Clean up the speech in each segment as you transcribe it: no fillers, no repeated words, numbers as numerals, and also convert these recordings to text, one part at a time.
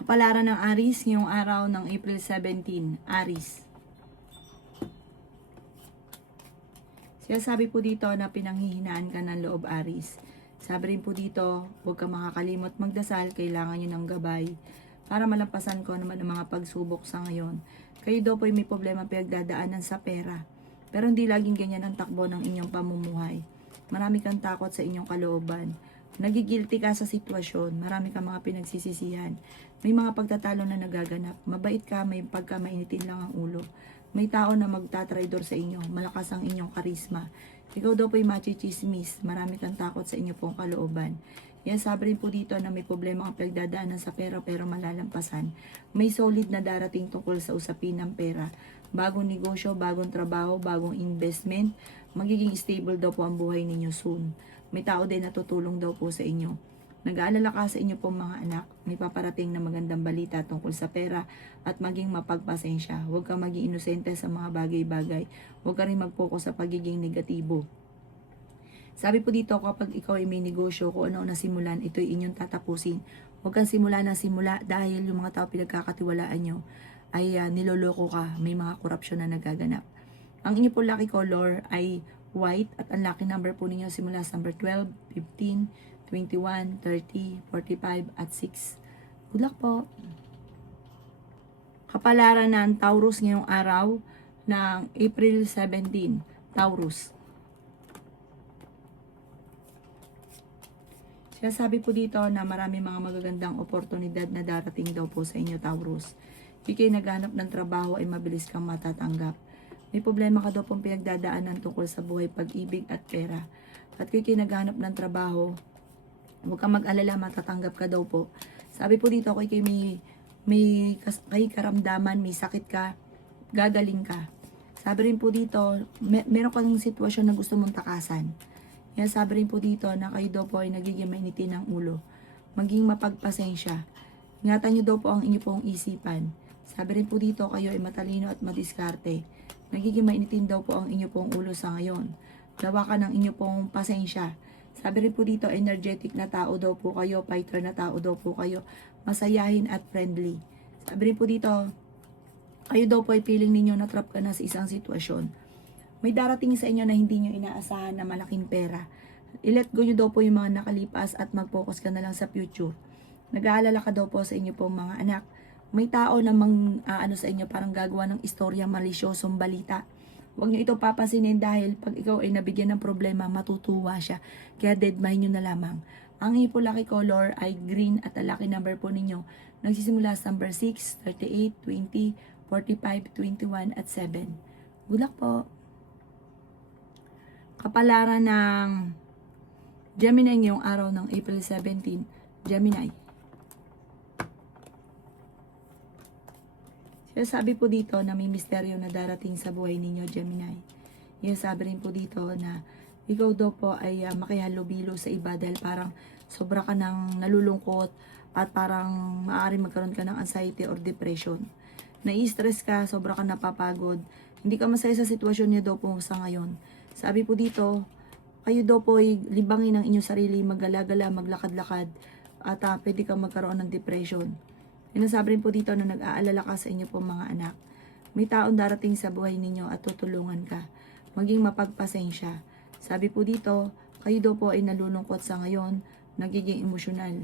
Kapalaran ng Aries ngayong araw ng April 17, Aries. Sabi po dito na pinanghihinaan ka ng loob, Aries. Sabi rin po dito, huwag ka makakalimot magdasal, kailangan nyo ng gabay para malampasan ko naman ang mga pagsubok sa ngayon. Kayo daw po may problema pinagdadaanan sa pera, pero hindi laging ganyan ang takbo ng inyong pamumuhay. Marami kang takot sa inyong kalooban. Nagigilty ka sa sitwasyon, marami kang mga pinagsisisihan. May mga pagtatalo na nagaganap. Mabait ka, may pagka mainitin lang ang ulo. May tao na magtatraidor sa inyo, malakas ang inyong karisma. Ikaw daw po'y machichismis, marami kang takot sa inyo pong kalooban. Yan, sabi rin po dito na may problema ang pagdadaanan sa pera pero malalampasan. May solid na darating tungkol sa usapin ng pera. Bagong negosyo, bagong trabaho, bagong investment. Magiging stable daw po ang buhay ninyo soon. May tao din na tutulong daw po sa inyo. Nag-aalala ka sa inyo pong mga anak. May paparating na magandang balita tungkol sa pera at maging mapagpasensya. Huwag kang maging inosente sa mga bagay-bagay. Huwag ka rin mag-focus sa pagiging negatibo. Sabi po dito, kapag ikaw ay may negosyo, kung ano nasimulan, ito'y inyong tatapusin. Huwag kang simula ng simula dahil yung mga tao pinagkakatiwalaan nyo ay niloloko ka. May mga korupsyon na nagaganap. Ang inyo po lucky color ay white at ang lucky number po ninyo simula sa number 12, 15, 21, 30, 45, at 6. Good luck po. Kapalaran ng Taurus ngayong araw ng April 17. Taurus. Sabi po dito na marami mga magagandang oportunidad na darating daw po sa inyo, Taurus. Ikay naghanap ng trabaho ay mabilis kang matatanggap. May problema ka daw pong pinagdadaanan tungkol sa buhay, pag-ibig at pera. At kung ikay naghanap ng trabaho, huwag kang mag-alala, matatanggap ka daw po. Sabi po dito, kung ikay may karamdaman, may sakit ka, gagaling ka. Sabi rin po dito, meron kang sitwasyon na gusto mong takasan. Yan, sabi rin po dito na kayo daw po ay nagiging mainitin ng ulo. Maging mapagpasensya. Ingatan nyo daw po ang inyo pong isipan. Sabi rin po dito, kayo ay matalino at madiskarte. Nagiging mainitin daw po ang inyo pong ulo sa ngayon. Lawakan ng inyo pong pasensya. Sabi rin po dito, energetic na tao daw po kayo, fighter na tao daw po kayo, masayahin at friendly. Sabi rin po dito, kayo daw po ay feeling ninyo na trap ka na sa isang sitwasyon. May darating sa inyo na hindi nyo inaasahan na malaking pera. I-let go nyo daw po yung mga nakalipas at mag-focus ka na lang sa future. Nag-aalala ka daw po sa inyo pong mga anak. May tao na sa inyo parang gagawa ng istorya, malisyosong balita. Huwag nyo ito papansinin dahil pag ikaw ay nabigyan ng problema, matutuwa siya. Kaya deadmine nyo na lamang. Ang inyo po lucky color ay green at ang lucky number po ninyo nagsisimula sa number 6, 38, 20, 45, 21 at 7. Good luck po. Kapalaran ng Gemini ngayong araw ng April 17. Gemini. Sabi po dito na may misteryo na darating sa buhay ninyo, Gemini. Sabi rin po dito na ikaw daw po ay makihalubilo sa iba dahil parang sobra ka ng nalulungkot at parang maaari magkaroon ka ng anxiety or depression. Nai-stress ka, sobra ka napapagod. Hindi ka masaya sa sitwasyon niya daw po sa ngayon. Sabi po dito, kayo daw po ay libangin ang inyong sarili, maggala-gala, maglakad-lakad at pwede kang magkaroon ng depression. Sinasabi rin po dito na nag-aalala ka sa inyo pong mga anak. May taong darating sa buhay ninyo at tutulungan ka. Maging mapagpasensya. Sabi po dito, kayo daw po ay nalulungkot sa ngayon, nagiging emosyonal.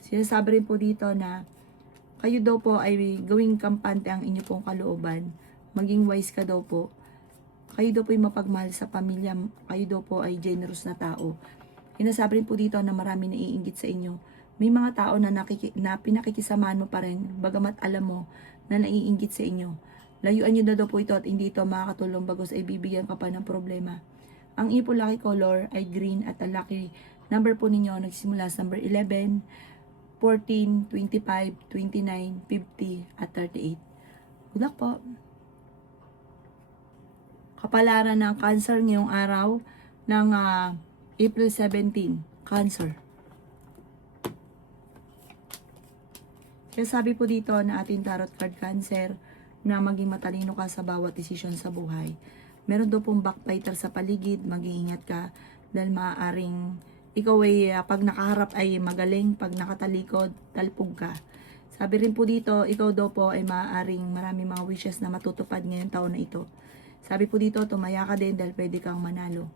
Sinasabi rin po dito na kayo daw po ay gawing kampante ang inyo pong kalooban. Maging wise ka daw po. Kayo daw po ay mapagmahal sa pamilya. Kayo daw po ay generous na tao. Sinasabi rin po dito na marami naiinggit sa inyo. May mga tao na pinakikisamahan mo pa rin, bagamat alam mo na naiinggit sa inyo. Layuan nyo na daw po ito at hindi ito makakatulong bagos ay bibigyan ka pa ng problema. Ang ipo lucky color ay green at ang lucky number po ninyo nagsimula sa number 11, 14, 25, 29, 50, at 38. Good luck po. Kapalaran ng Cancer ngayong araw ng April 17. Cancer. Kaya sabi po dito na ating tarot card Cancer na maging matalino ka sa bawat desisyon sa buhay. Meron daw pong backbiter sa paligid, mag-iingat ka dahil maaaring ikaw ay pag nakaharap ay magaling, pag nakatalikod, talpog ka. Sabi rin po dito, ikaw daw po ay maaaring marami mga wishes na matutupad ngayong taon na ito. Sabi po dito, tumaya ka din dahil pwede kang manalo.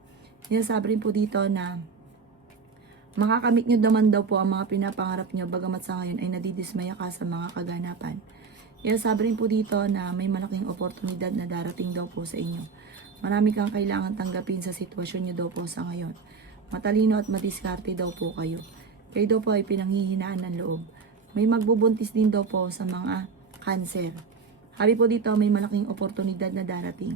Sinasabi rin po dito na makakamit nyo naman daw po ang mga pinapangarap nyo bagamat sa ngayon ay nadidismaya ka sa mga kaganapan. Sabi rin po dito na may malaking oportunidad na darating daw po sa inyo. Marami kang kailangan tanggapin sa sitwasyon nyo daw po sa ngayon. Matalino at madiskarte daw po kayo. Kayo daw po ay pinanghihinaan ng loob. May magbubuntis din daw po sa mga cancer. Sabi po dito, may malaking oportunidad na darating.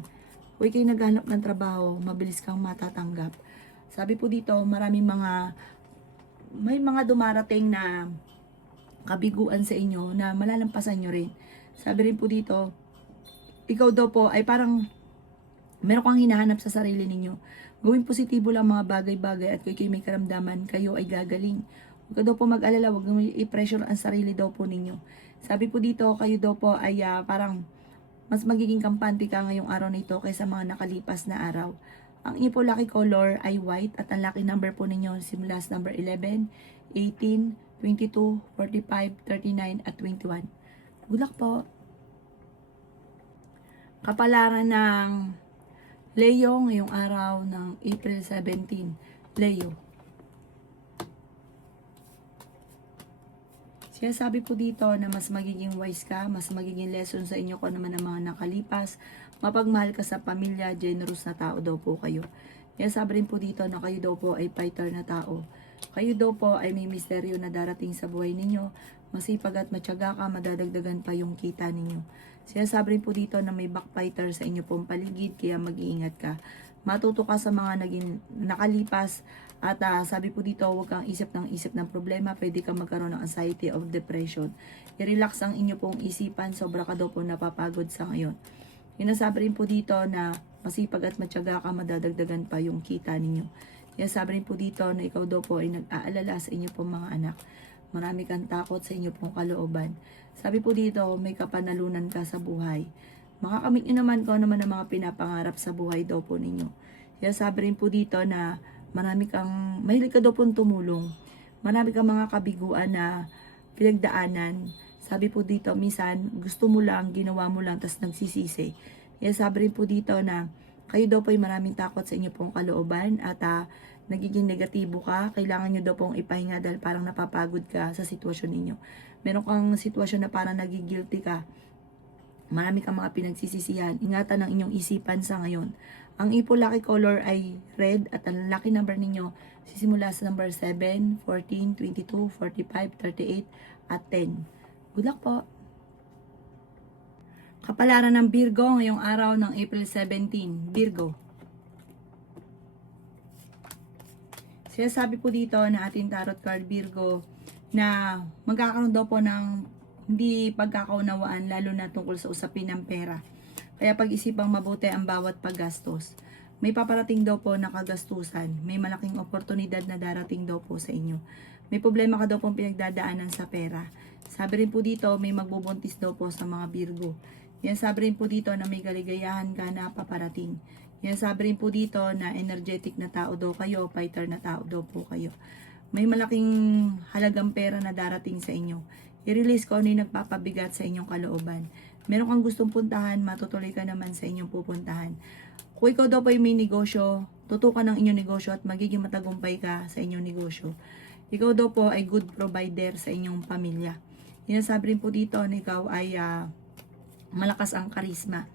Kung kayo naghanap ng trabaho, mabilis kang matatanggap. Sabi po dito, may mga dumarating na kabiguan sa inyo na malalampasan nyo rin. Sabi rin po dito, ikaw daw po ay parang meron kang hinahanap sa sarili ninyo. Gawin positibo lang mga bagay-bagay at kung kayo may karamdaman, kayo ay gagaling. Huwag ka daw po mag-alala, huwag mo i-pressure ang sarili daw po ninyo. Sabi po dito, kayo daw po ay parang mas magiging kampante ka ngayong araw na ito kaysa mga nakalipas na araw. Ang inyo po lucky color ay white at ang lucky number po ninyo simula sa number 11, 18, 22, 45, 39 at 21. Good luck po. Kapalaran ng Leo ngayong araw ng April 17. Leo. Siya sabi po dito na mas magiging wise ka, mas magiging lesson sa inyo kung naman ang mga nakalipas. Mapagmahal ka sa pamilya, generous na tao daw po kayo. Kaya sabi rin po dito na kayo daw po ay fighter na tao. Kayo daw po ay may misteryo na darating sa buhay ninyo. Masipag at matyaga ka, madadagdagan pa yung kita ninyo. Sinasabi rin po dito na may backfighter sa inyo pong paligid, kaya mag-iingat ka. Matuto ka sa mga naging nakalipas at sabi po dito, huwag kang isip ng problema, pwede kang magkaroon ng anxiety or depression. I-relax ang inyo pong isipan, sobra ka daw po napapagod sa ngayon. Sinasabi rin po dito na masipag at matyaga ka, madadagdagan pa yung kita ninyo. Sinasabi rin po dito na ikaw daw po ay nag-aalala sa inyo pong mga anak. Marami kang takot sa inyo pong kalooban. Sabi po dito, may kapanalunan ka sa buhay. Makakamit nyo naman kung ano naman ang mga pinapangarap sa buhay daw po ninyo. Kaya sabi rin po dito na mahilig ka daw pong tumulong. Marami kang mga kabiguan na pinagdaanan. Sabi po dito, minsan gusto mo lang, ginawa mo lang, tas nagsisisi. Kaya sabi rin po dito na kayo daw po ay maraming takot sa inyo pong kalooban at nagiging negatibo ka, kailangan nyo daw pong ipahinga dahil parang napapagod ka sa sitwasyon ninyo. Meron kang sitwasyon na parang nagigilty ka. Marami kang mga pinagsisisihan. Ingatan ang inyong isipan sa ngayon. Ang ipo lucky color ay red at ang lucky number ninyo sisimula sa number 7, 14, 22, 45, 38 at 10. Good luck po! Kapalaran ng Virgo ngayong araw ng April 17. Virgo. Sinasabi po dito na ating tarot card Virgo na magkakaroon daw po ng hindi pagkakaunawaan lalo na tungkol sa usapin ng pera. Kaya pag-isipang mabuti ang bawat paggastos. May paparating daw po na kagastusan. May malaking oportunidad na darating daw po sa inyo. May problema ka daw pong pinagdadaanan sa pera. Sabi rin po dito, may magbubuntis daw po sa mga Virgo. Yan sabi rin po dito na may kaligayahan ka na paparating. Yan sabi rin po dito na energetic na tao daw kayo, fighter na tao daw po kayo. May malaking halagang pera na darating sa inyo. I-release ko ano yung nagpapabigat sa inyong kalooban. Meron kang gustong puntahan, matutuloy ka naman sa inyong pupuntahan. Kung ikaw daw po ay may negosyo, tutukan ng inyong negosyo at magiging matagumpay ka sa inyong negosyo. Ikaw daw po ay good provider sa inyong pamilya. Sinasabi rin po dito na ikaw ay malakas ang karisma.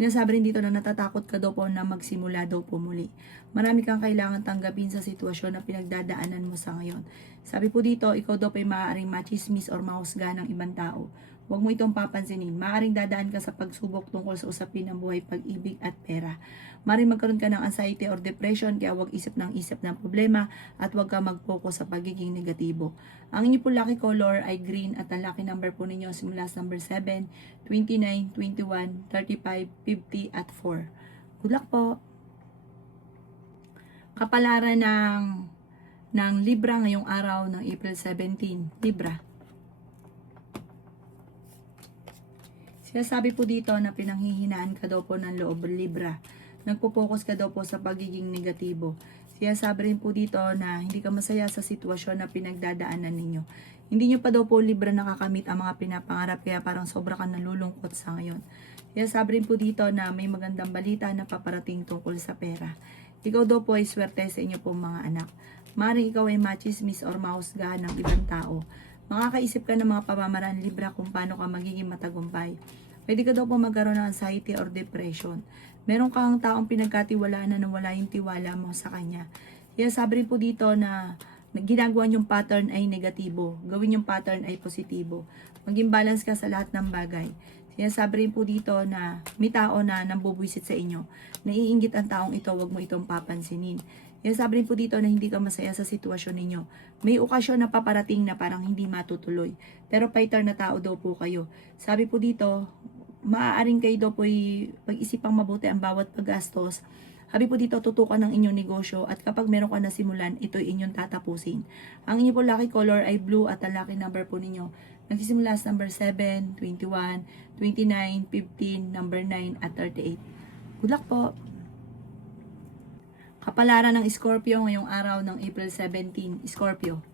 Sinasabi rin dito na natatakot ka daw po na magsimula daw po muli. Marami kang kailangan tanggapin sa sitwasyon na pinagdadaanan mo sa ngayon. Sabi po dito, ikaw daw po ay maaaring machismis or mahusga ng ibang tao. Huwag mo itong papansinin. Maaaring dadaan ka sa pagsubok tungkol sa usapin ng buhay, pag-ibig at pera. Maaaring magkaroon ka ng anxiety or depression, kaya huwag isip ng problema at huwag ka mag-focus sa pagiging negatibo. Ang inyo po lucky color ay green at ang lucky number po ninyo simula sa number 7, 29, 21, 35, 50 at 4. Good luck po! Kapalaran ng Libra ngayong araw ng April 17. Libra. Sinasabi po dito na pinanghihinaan ka daw po ng loob, Libra. Nagpo-focus ka daw po sa pagiging negatibo. Sinasabi rin po dito na hindi ka masaya sa sitwasyon na pinagdadaanan ninyo. Hindi nyo pa daw po libre nakakamit ang mga pinapangarap kaya parang sobra ka nalulungkot sa ngayon. Sinasabi rin po dito na may magandang balita na paparating tungkol sa pera. Ikaw daw po ay swerte sa inyo pong mga anak. Maaaring ikaw ay machismis or mahusgahan ng ibang tao. Makakaisip ka ng mga pamamaraan libra kung paano ka magiging matagumpay. Pwede ka daw po magkaroon ng anxiety or depression. Meron kang taong pinagkatiwalaan na nawala yung tiwala mo sa kanya. Kaya sabi rin po dito na ginagawa yung pattern ay negatibo. Gawin yung pattern ay positibo. Maging balance ka sa lahat ng bagay. Sinasabi rin po dito na may tao na nambubwisit sa inyo. Naiinggit ang taong ito, wag mo itong papansinin. Sinasabi rin po dito na hindi ka masaya sa sitwasyon ninyo. May okasyon na paparating na parang hindi matutuloy. Pero fighter na tao daw po kayo. Sabi po dito, maaaring kayo daw po pag-isipang mabuti ang bawat paggastos. Sabi po dito, tutukan ng inyong negosyo at kapag meron ka nasimulan, ito inyong tatapusin. Ang inyo po lucky color ay blue at ang lucky number po ninyo nagsisimula sa number 7, 21, 29, 15, number 9 at 38. Good luck po! Kapalaran ng Scorpio ngayong araw ng April 17, Scorpio.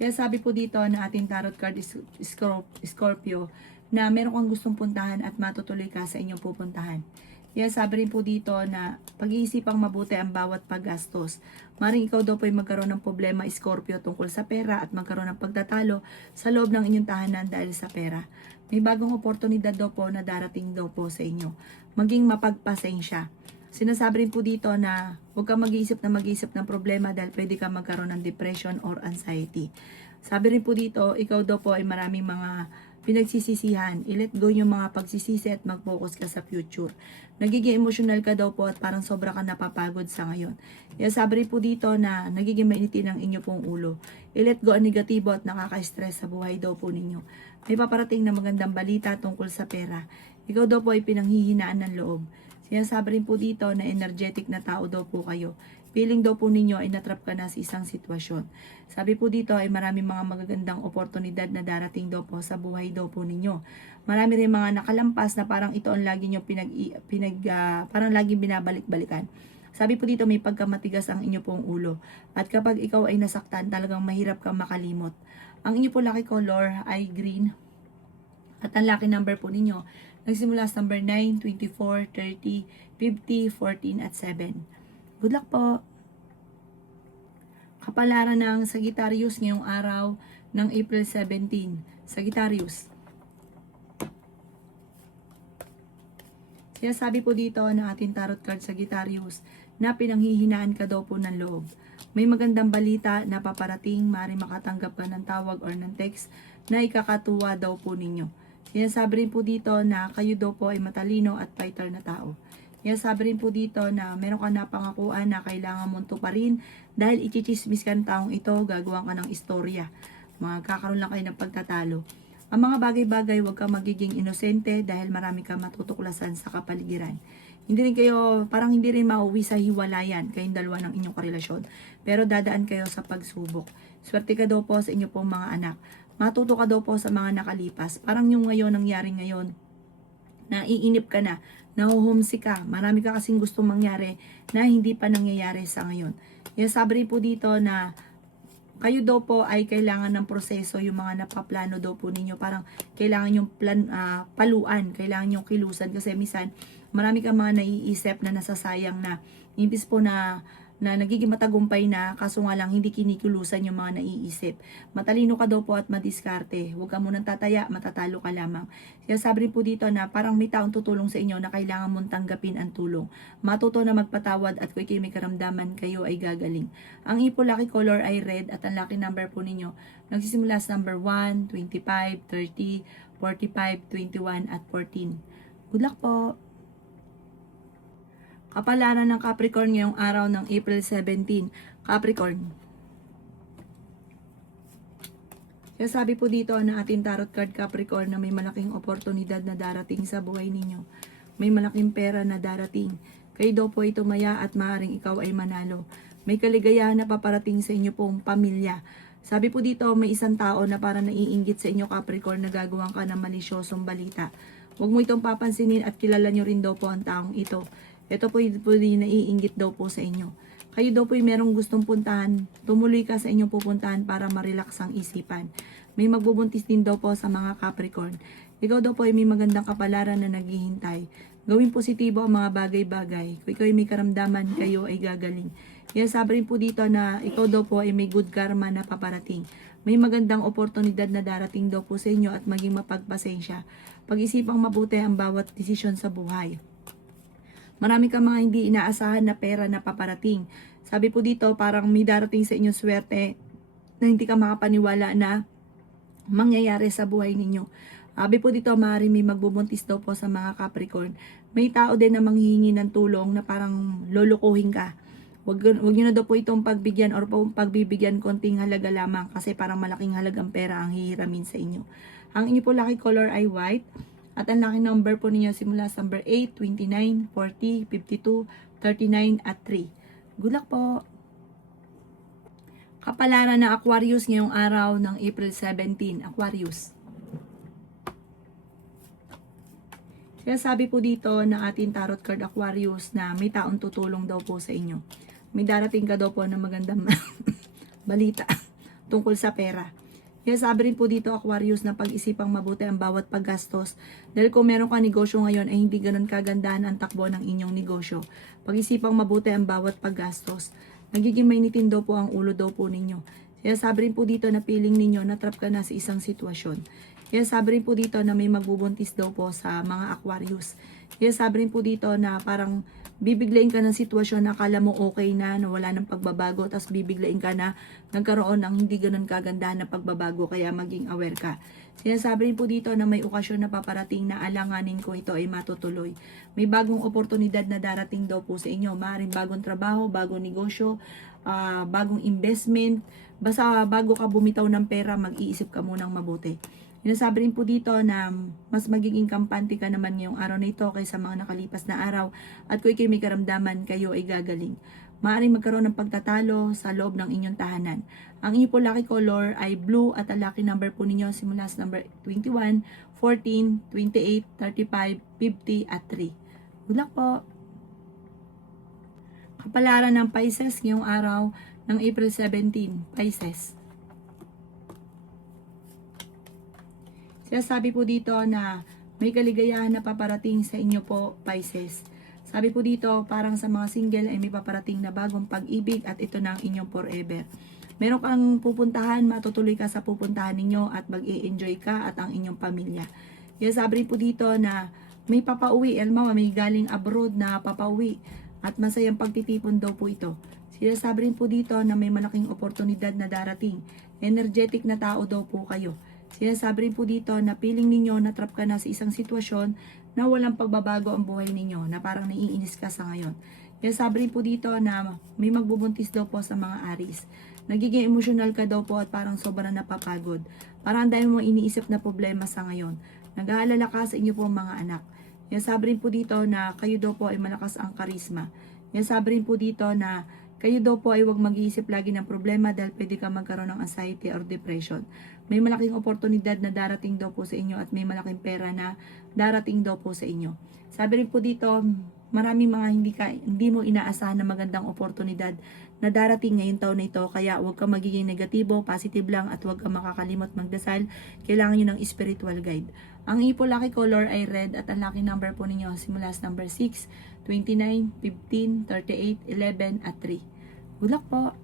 Sinasabi po dito na ating tarot card is Scorpio na meron kang gustong puntahan at matutuloy ka sa inyong pupuntahan. Sabi rin po dito na pag-iisipang mabuti ang bawat paggastos. Maring ikaw daw po ay magkaroon ng problema Scorpio tungkol sa pera at magkaroon ng pagtatalo sa loob ng inyong tahanan dahil sa pera. May bagong oportunidad daw po na darating daw po sa inyo. Maging mapagpasensya. Sinasabi rin po dito na huwag kang mag-iisip ng problema dahil pwede kang magkaroon ng depression or anxiety. Sabi rin po dito, ikaw daw po ay maraming mga pinagsisisihan. I-let go yung mga pagsisisi at mag-focus ka sa future. Nagiging emotional ka daw po at parang sobra ka napapagod sa ngayon. Sabi rin po dito na nagiging mainitin ang inyo pong ulo. I-let go ang negatibo at nakaka-stress sa buhay daw po ninyo. May paparating na magandang balita tungkol sa pera. Ikaw daw po ay pinanghihinaan ng loob. Sinasabi rin po dito na energetic na tao daw po kayo. Feeling daw po ninyo ay natrap ka na sa isang sitwasyon. Sabi po dito ay maraming mga magagandang oportunidad na darating daw po sa buhay daw po ninyo. Marami rin mga nakalampas na parang ito ang lagi nyo parang laging binabalik-balikan. Sabi po dito may pagkamatigas ang inyo pong ulo. At kapag ikaw ay nasaktan, talagang mahirap kang makalimot. Ang inyo po lucky color ay green. At ang lucky number po ninyo, nagsimula sa number 9, 24, 30, 50, 14 at 7. Good luck po! Kapalaran ng Sagittarius ngayong araw ng April 17. Sagittarius. Sabi po dito ng ating tarot card Sagittarius na pinanghihinaan ka daw po ng loob. May magandang balita na paparating, maaaring makatanggap ka ng tawag or ng text na ikakatuwa daw po ninyo. Sinasabi rin po dito na kayo daw po ay matalino at fighter na tao. Sabi rin po dito na meron ka na pangakuan na kailangan mong tuparin dahil ichichismis ka ng taong ito, gagawa ka ng istorya. Magkakaroon lang kayo ng pagtatalo. Ang mga bagay-bagay, huwag kang magiging inosente dahil marami kang matutuklasan sa kapaligiran. Parang hindi rin mauwi sa hiwalayan kayong dalawa ng inyong karelasyon. Pero dadaan kayo sa pagsubok. Swerte ka daw po sa inyo pong mga anak. Matuto ka daw po sa mga nakalipas. Parang yung ngayon, nangyari ngayon, naiinip ka na, nahuhumsik ka, marami ka kasing gustong mangyari na hindi pa nangyayari sa ngayon. Sabi rin po dito na kayo daw po ay kailangan ng proseso, yung mga napaplano daw po ninyo, parang kailangan yung paluan, kailangan yung kilusan kasi minsan marami kang mga naiisip na nasasayang na imbis po na nagiging matagumpay na, kaso nga lang hindi kinikilusan yung mga naiisip. Matalino ka daw po at madiskarte. Huwag ka munang tataya, matatalo ka lamang. Sabi rin po dito na parang may taong tutulong sa inyo na kailangan mong tanggapin ang tulong. Matuto na magpatawad at kung may karamdaman, kayo ay gagaling. Ang ipo lucky color ay red at ang lucky number po ninyo nagsisimula sa number 1, 25, 30, 45, 21 at 14. Good luck po! Kapalaran ng Capricorn ngayong araw ng April 17. Capricorn. Sabi po dito na ating tarot card Capricorn na may malaking oportunidad na darating sa buhay ninyo. May malaking pera na darating. Kayo daw po ay tumaya at maaaring ikaw ay manalo. May kaligayahan na paparating sa inyo pong pamilya. Sabi po dito may isang tao na para naiinggit sa inyo Capricorn na gagawang ka ng malisyosong balita. Huwag mo itong papansinin at kilala nyo rin daw po ang taong ito. Ito po yung naiinggit daw po sa inyo. Kayo daw po yung merong gustong puntahan, tumuloy ka sa inyong pupuntahan para ma-relax ang isipan. May magbubuntis din daw po sa mga Capricorn. Ikaw daw po ay may magandang kapalaran na naghihintay. Gawing positibo ang mga bagay-bagay. Kung ikaw ay may karamdaman, kayo ay gagaling. Kaya sabi rin po dito na ikaw daw po ay may good karma na paparating. May magandang oportunidad na darating daw po sa inyo at maging mapagpasensya. Pag-isipang mabuti ang bawat desisyon sa buhay. Marami kang mga hindi inaasahan na pera na paparating. Sabi po dito, parang may darating sa inyong swerte na hindi ka makapaniwala na mangyayari sa buhay ninyo. Sabi po dito, maaari may magbubuntis daw po sa mga Capricorn. May tao din na manghihingi ng tulong na parang lulukuhin ka. Wag nyo na daw po itong pagbigyan or pagbibigyan konting halaga lamang kasi parang malaking halagang pera ang hihiramin sa inyo. Ang inyo po lucky color ay white. At ang lucky number po ninyo simula sa number 8, 29, 40, 52, 39 at 3. Good luck po! Kapalaran ng Aquarius ngayong araw ng April 17. Aquarius. Kaya sabi po dito ng ating tarot card Aquarius na may taong tutulong daw po sa inyo. May darating ka daw po ng magandang balita tungkol sa pera. Kaya sabi rin po dito Aquarius na pag-isipang mabuti ang bawat paggastos. Dahil kung meron ka negosyo ngayon ay hindi ganun kagandahan ang takbo ng inyong negosyo. Pag-isipang mabuti ang bawat paggastos. Nagiging mainitin daw po ang ulo daw po ninyo. Kaya sabi rin po dito na feeling ninyo na trap ka na sa isang sitwasyon. Kaya sabi rin po dito na may magbubuntis daw po sa mga Aquarius. Kaya sabi rin po dito na parang bibiglain ka ng sitwasyon na akala mo okay na wala ng pagbabago, tapos bibiglain ka na nagkaroon ng hindi ganun kagandahan na pagbabago, kaya maging aware ka. Sinasabi rin po dito na may okasyon na paparating na alanganin ko ito ay matutuloy. May bagong oportunidad na darating daw po sa inyo. Maaaring bagong trabaho, bagong negosyo, bagong investment. Basta bago ka bumitaw ng pera, mag-iisip ka munang mabuti. Sinasabi rin po dito na mas magiging kampante ka naman ngayong araw na ito kaysa mga nakalipas na araw at kung ikay may karamdaman, kayo ay gagaling. Maaaring magkaroon ng pagtatalo sa loob ng inyong tahanan. Ang inyong po lucky color ay blue at ang lucky number po ninyo simula sa number 21, 14, 28, 35, 50 at 3. Good luck po! Kapalaran ng Pisces ngayong araw ng April 17, Pisces. Sabi po dito na may kaligayahan na paparating sa inyo po, Pisces. Sabi po dito, parang sa mga single ay may paparating na bagong pag-ibig at ito na ang inyong forever. Meron kang pupuntahan, matutuloy ka sa pupuntahan ninyo at mag-i-enjoy ka at ang inyong pamilya. Kaya sabi po dito na may papauwi, may galing abroad na papauwi at masayang pagtitipon daw po ito. Sinasabi rin po dito na may malaking oportunidad na darating. Energetic na tao daw po kayo. Sinasabi rin po dito na feeling ninyo na trap ka na sa isang sitwasyon na walang pagbabago ang buhay ninyo, na parang naiinis ka sa ngayon. Sinasabi rin po dito na may magbubuntis daw po sa mga Aries. Nagiging emosyonal ka daw po at parang sobrang napapagod. Parang dahil mo iniisip na problema sa ngayon. Nag-aalala ka sa inyo po mga anak. Sinasabi rin po dito na kayo daw po ay malakas ang karisma. Sinasabi rin po dito na kayo daw po ay huwag mag-iisip lagi ng problema dahil pwede ka magkaroon ng anxiety or depression. May malaking oportunidad na darating daw po sa inyo at may malaking pera na darating daw po sa inyo. Sabi rin po dito, maraming mga hindi mo inaasahan na magandang oportunidad na darating ngayong taon na ito. Kaya huwag ka magiging negatibo, positive lang at huwag ka makakalimot magdasal. Kailangan nyo ng spiritual guide. Ang ipo lucky color ay red at ang lucky number po ninyo simula sa number 6, 29, 15, 38, 11 at 3. Good luck po!